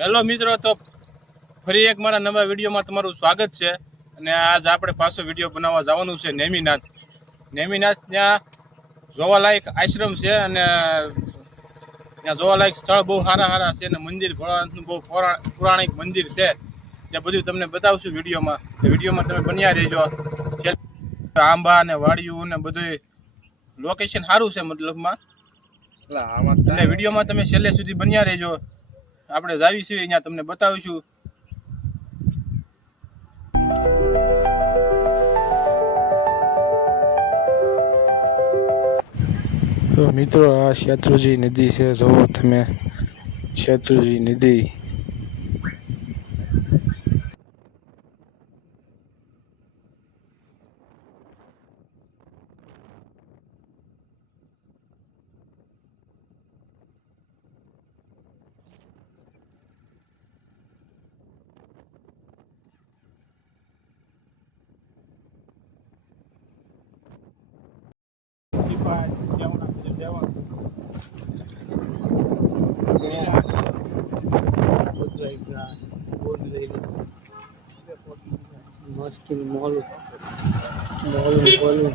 Hello મિત્રો, તો ફરી એક મારા નવા વિડીયોમાં તમારું સ્વાગત છે. અને આજ આપણે પાછો વિડીયો બનાવવા જવાનું છે નેમિનાથ. ત્યાં જોવાલાયક આશ્રમ છે અને ત્યાં જોવાલાયક સ્થળ બહુ સારા છે અને મંદિર ભોળાનાથનું બહુ પૌરાણિક મંદિર છે. ત્યાં બધું તમને બતાવશું વિડીયોમાં. વિડીયોમાં તમે બન્યા રહેજો. આંબા અને વાડિયું ને બધું લોકેશન સારું છે મતલબમાં. એટલે વિડીયોમાં તમે છેલ્લે સુધી બન્યા રહેજો. આપણે જાવીશું અહીંયા, તમને બતાવીશું. તો મિત્રો, આ શેત્રુંજી નદી છે. જોવો તમે, શેત્રુંજી નદી. Maskin malu, malu.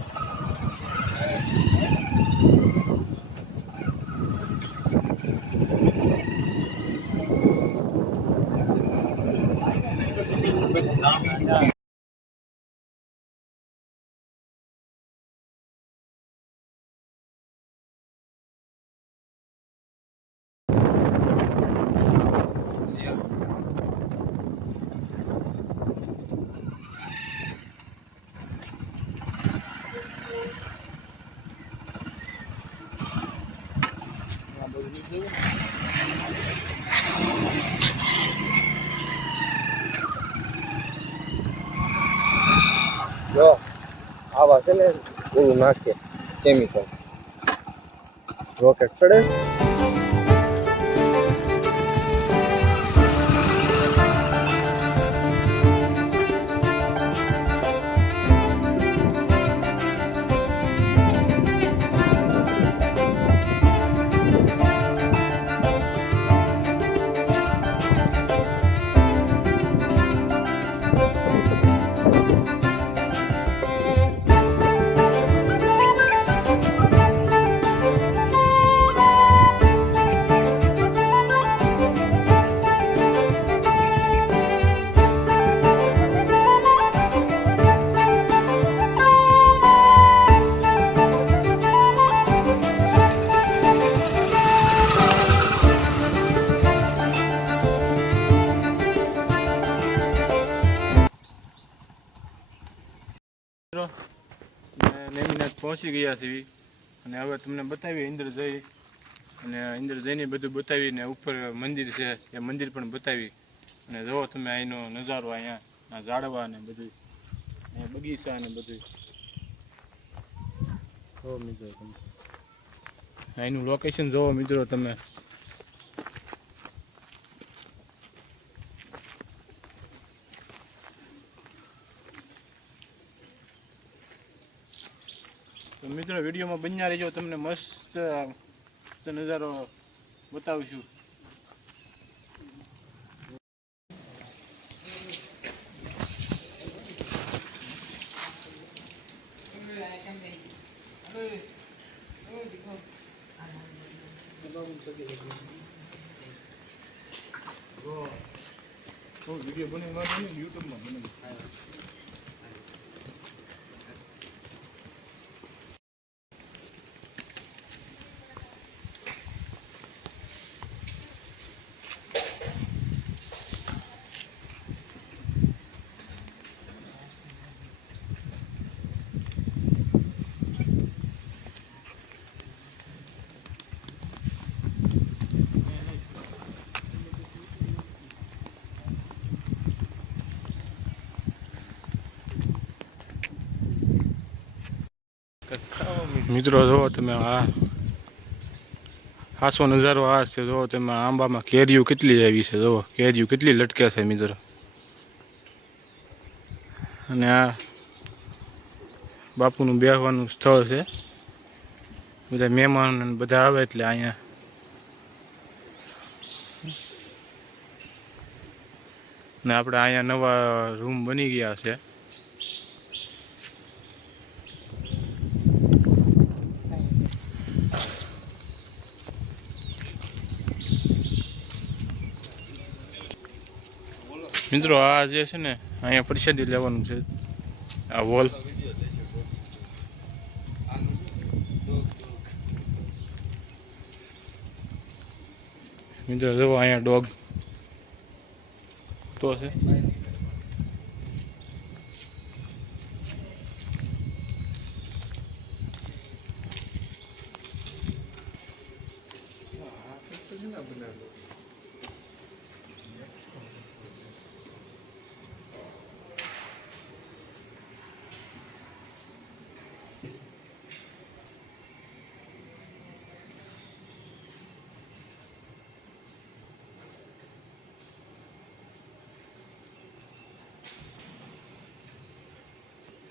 જો આવા છે ને એવું નાખીએ કેમિકલ રોકેટ ચડે. નેમિનાથ પહોંચી ગયા છીએ અને હવે તમને બતાવીએ અંદર જઈ. અને અંદર જઈને બધું બતાવીને ઉપર મંદિર છે એ મંદિર પણ બતાવી. અને જુઓ તમે અહીંનો નજારો, અહીંયા ઝાડવા ને બધું, અહીંયા બગીચા ને બધું. જુઓ મિત્રો તમે અહીંનું લોકેશન જુઓ મિત્રો તમે. તો મિત્રો વિડીયોમાં બન્યા રહેજો, તમને મસ્ત નજારો બતાવીશું. વિડીયો બનાવી યુટ્યુબમાં બનાવી. મિત્રો જુઓ તમે, આ હાસો નજારો આ છે. જુઓ તમે, આંબામાં કેરીઓ કેટલી આવી છે. જુઓ કેરીઓ કેટલી લટકે છે મિત્રો. અને આ બાપુનું બેસવાનું સ્થળ છે. બધા મહેમાન બધા આવે એટલે અહીંયા ને આપણે અહીંયા નવા રૂમ બની ગયા છે. મિત્રો આ જે છે ને અહીંયા પ્રસાદી લેવાનું છે. આ વોલ મિત્રો જુઓ અહીંયા ડોગ તો છે.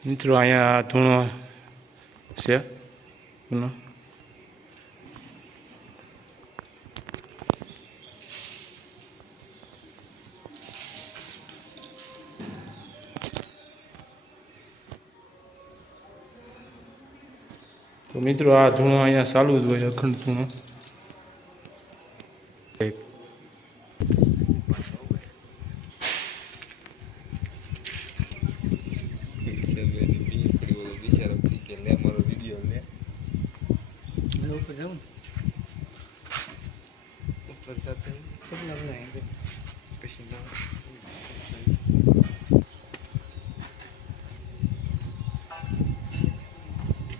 મિત્રો અહીંયા ધૂણો છે. તો મિત્રો આ ધૂણો અહીંયા ચાલુ જ હોય, અખંડ ધૂણો. ઉપર જાઉં ઉપર સાથે કેટલા બધા પછી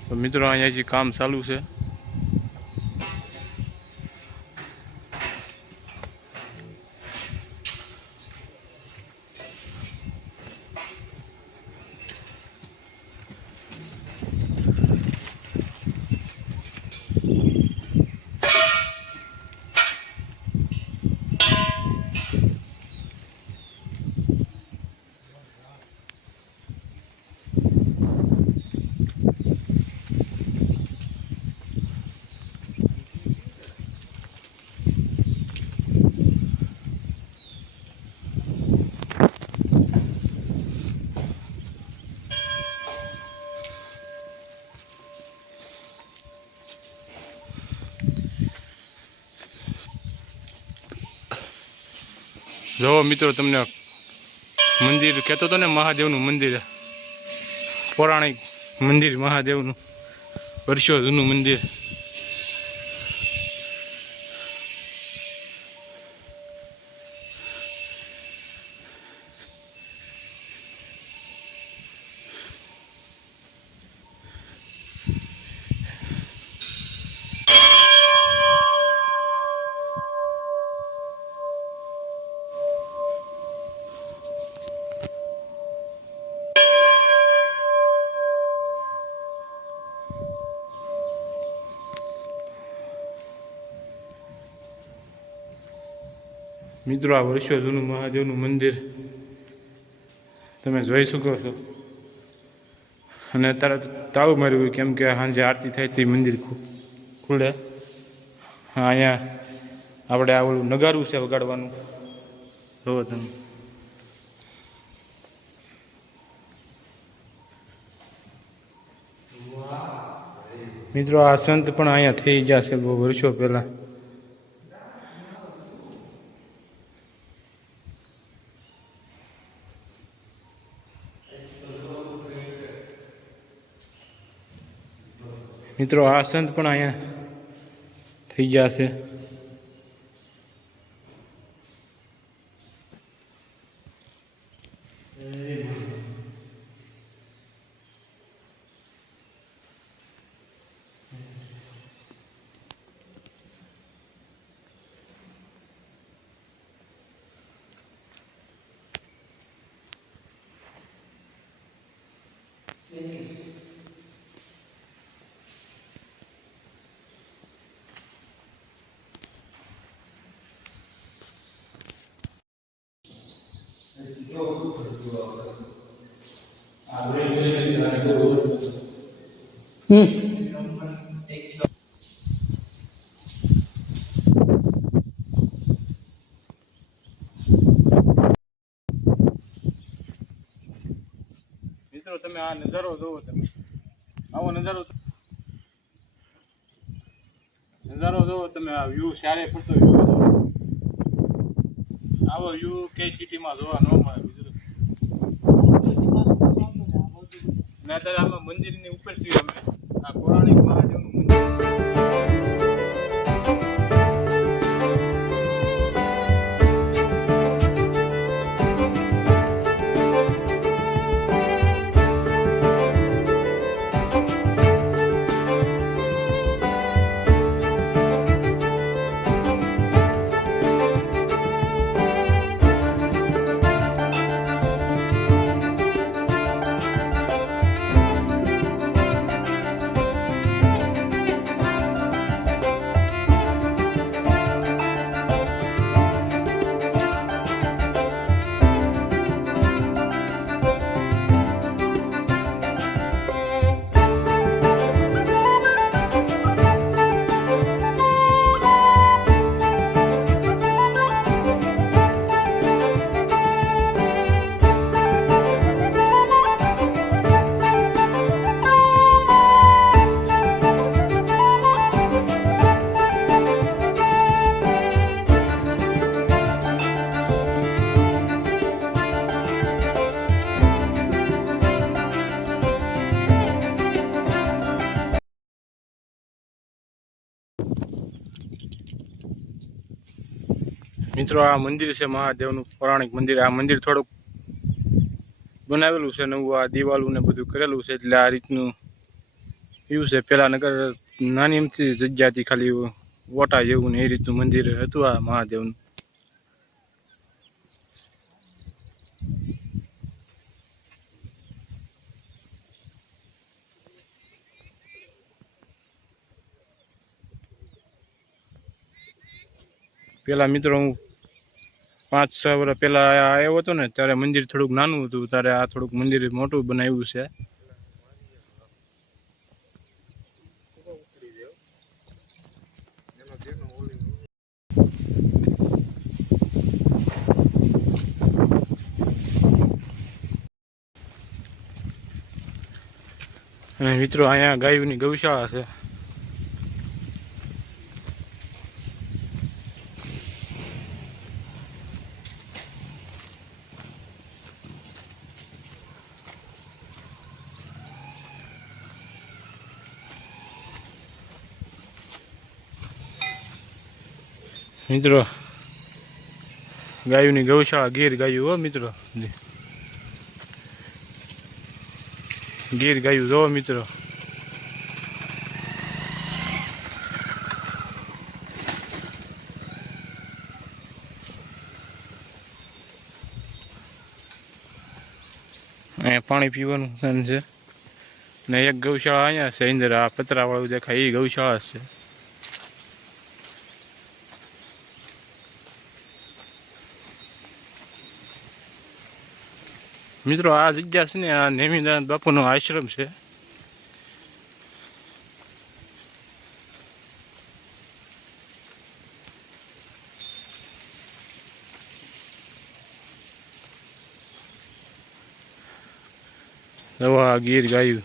તો મિત્રો અહીંયા જે કામ ચાલુ છે. જો મિત્રો તમને મંદિર કહેતો હતો ને, મહાદેવનું મંદિર, પૌરાણિક મંદિર, મહાદેવનું વર્ષો જૂનું મંદિર. મિત્રો આ વર્ષો જૂનું મહાદેવનું મંદિર તમે જોઈ શકો છો. અને અત્યારે તાળું માર્યું હોય, કેમ કે સાંજે આરતી થાય તે મંદિર ખુલે. હા, અહીંયા આપણે આ ઓલું નગારું છે વગાડવાનું, જોવો તમે. મિત્રો આ સંત પણ અહીંયા થઈ ગયા છે બહુ વર્ષો પહેલાં. મિત્રો આ સંત પણ અહીંયા થઈ ગયા છે. મિત્રો તમે આ નજારો જોવો, તમે આવો નજારો જોવો તમે, આ વ્યૂ સારે પડતો વ્યૂ જોવો. આવો વ્યૂ કઈ સિટીમાં જોવા ન મળે બીજું. અને અત્યારે આમાં મંદિરની ઉપર છીએ અમે, આ પૌરાણિક મહાદેવનું મંદિર. મિત્રો આ મંદિર છે મહાદેવનું પૌરાણિક મંદિર. આ મંદિર થોડુંક બનાવેલું છે નવું, આ દિવાલું ને બધું કરેલું છે, એટલે આ રીતનું એવું છે. પેલા નગર નાની એમથી જગ્યાથી ખાલી વોટા જેવું ને એ રીતનું મંદિર હતું આ મહાદેવનું. પેલા મિત્રો હું 5-6 વર્ષ પહેલા આવ્યો હતો ને, ત્યારે મંદિર થોડુંક નાનું હતું, ત્યારે આ થોડુંક મંદિર મોટું બનાવ્યું છે. અને મિત્રો અહીંયા ગાયોની ગૌશાળા છે. મિત્રો ગાયોની ગૌશાળા, ગીર ગાયું હો મિત્રો, ગીર ગાયું જોવો મિત્રો. અહીંયા પાણી પીવાનું છે ને એક ગૌશાળા અહીંયા છે અંદર, આ પતરાવાળું દેખાય એ ગૌશાળા છે. મિત્રો આ જગ્યા છે ને, આ નેમિનાથ બાપુનો આશ્રમ છે. આ ગીર ગાયું.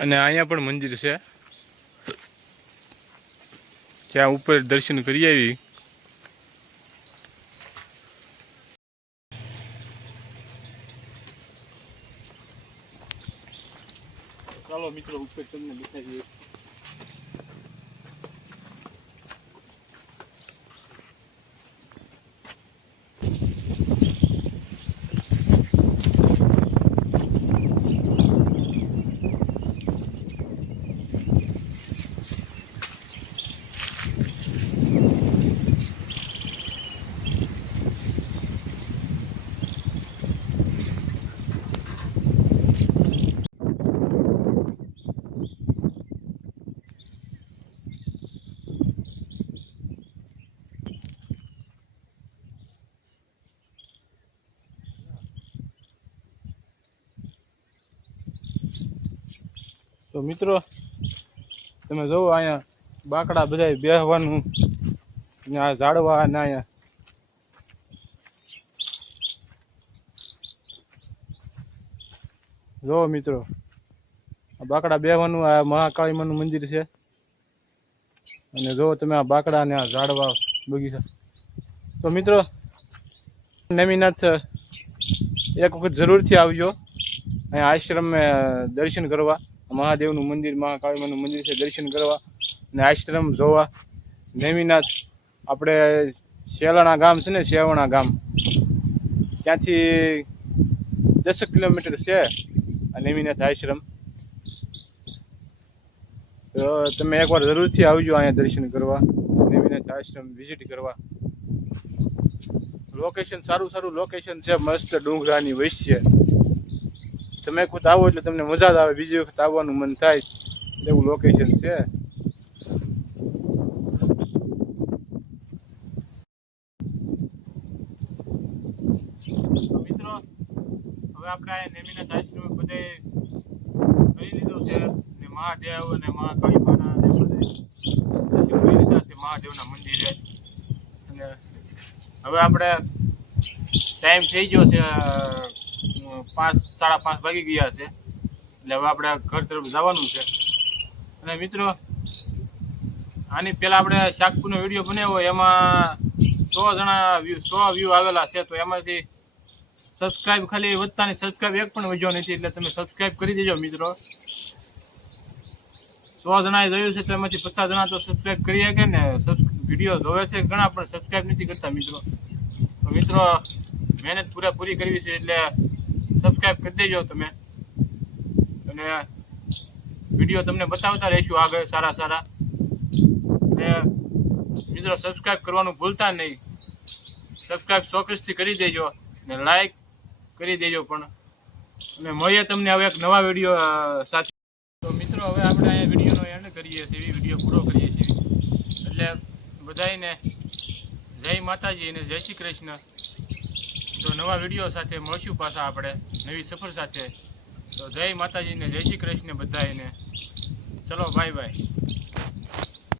અને અહીંયા પણ મંદિર છે, ત્યાં ઉપર દર્શન કરી આવી. ચાલો મિત્રો ઉપર તમને દેખાડીએ. તો મિત્રો તમે જોવો અહીંયા બાકડા બધા બેહવાનું, આ ઝાડવા ને અહીંયા જો મિત્રો આ બાકડા બેવાનું આ મહાકાળી માનું મંદિર છે અને જો તમે આ બાકડા અને આ ઝાડવા બગીચા. તો મિત્રો નેમિનાથ એક વખત જરૂરથી આવજો અહીંયા આશ્રમે દર્શન કરવા. મહાદેવનું મંદિર મહાકાળી માનું મંદિર છે, દર્શન કરવા અને આશ્રમ જોવા. નેમિનાથ આપણે શેલાણા ગામ છે ને, શેવણા ગામ, ત્યાંથી 10 કિલોમીટર છે આ નેમિનાથ આશ્રમ. તો તમે એકવાર જરૂરથી આવજો અહીંયા દર્શન કરવા, નેમિનાથ આશ્રમ વિઝિટ કરવા. લોકેશન સારું લોકેશન છે, મસ્ત ડુંગરાની વચ્ચે. તમે એક વખત આવો એટલે તમને મજા જ આવે, બીજી વખત આવવાનું મન થાય એવું લોકેશન છે. તો મિત્રો હવે આપણે આ નેમિનાથ આશ્રમ બધે કરી લીધું છે ને મહાદેવ અને મહાકાળી માના ને બધે દર્શન કરી લીધા છે મહાદેવના મંદિરે. અને હવે આપણે ટાઈમ થઈ ગયો છે, 5:30 વાગી ગયા છે, એટલે હવે આપણે ઘર તરફ જવાનું છે. અને મિત્રો આની પહેલાં આપણે શાકપુરનો વિડીયો બનાવ્યો, એમાં 100 વ્યૂ આવેલા છે. તો એમાંથી સબસ્ક્રાઈબ ખાલી વધતાની સબસ્ક્રાઈબ એક પણ વધ્યો નથી, એટલે તમે સબસ્ક્રાઈબ કરી દેજો મિત્રો. 100 જણાએ જોયું છે તો એમાંથી 50 જણા તો સબસ્ક્રાઈબ કરી શકે ને. વિડીયો જોવે છે ઘણા પણ સબસ્ક્રાઈબ નથી કરતા મિત્રો. તો મિત્રો મહેનત પૂરી કરવી છે એટલે સબસ્ક્રાઈબ કરી દેજો તમે. અને વિડીયો તમને બતાવતા રહીશું આગળ સારા. અને મિત્રો સબસ્ક્રાઈબ કરવાનું ભૂલતા નહીં. સબસ્ક્રાઈબ ચોક્કસથી કરી દેજો ને લાઈક કરી દેજો પણ. અને મળીએ તમને હવે એક નવા વિડીયો સાથે. તો મિત્રો હવે આપણે અહીંયા વિડીયોનો એન્ડ કરીએ છીએ, વિડીયો પૂરો કરીએ છીએ. એટલે બધાને જય માતાજી અને જય શ્રી કૃષ્ણ. તો નવા વિડીયો સાથે મળશું પાછા આપણે નવી સફર સાથે. તો જય માતાજી ને જય શ્રી કૃષ્ણ બધાને. ચલો બાય.